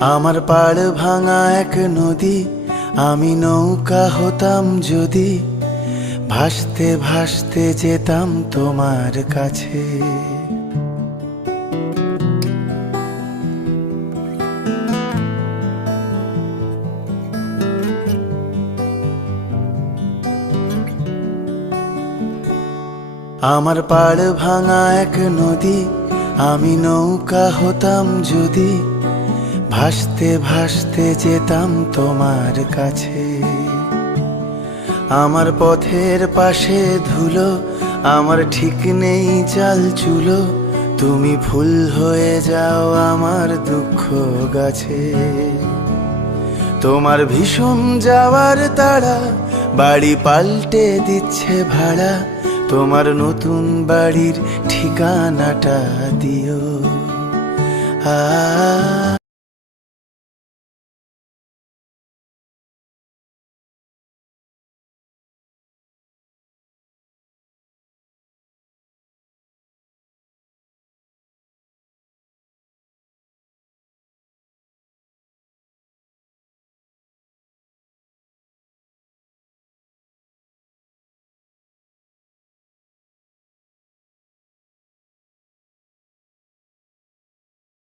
আমার পাড় ভাঙা এক নদী, আমি নৌকা হতাম যদি, ভাসতে ভাসতে যেতাম তোমার কাছে। আমার পাড় ভাঙা এক নদী, আমি নৌকা হতাম যদি, ভাসতে ভাসতে যেতাম তোমার কাছে। আমার পথের পাশে ধুলো, আমার ঠিক নেই চাল চুলো, তুমি ফুল হয়ে যাও আমার দুঃখ গাছে। তোমার ভীষণ যাওয়ার তাড়া, বাড়ি পাল্টে দিচ্ছে ভাড়া, তোমার নতুন বাড়ির ঠিকানাটা দিও।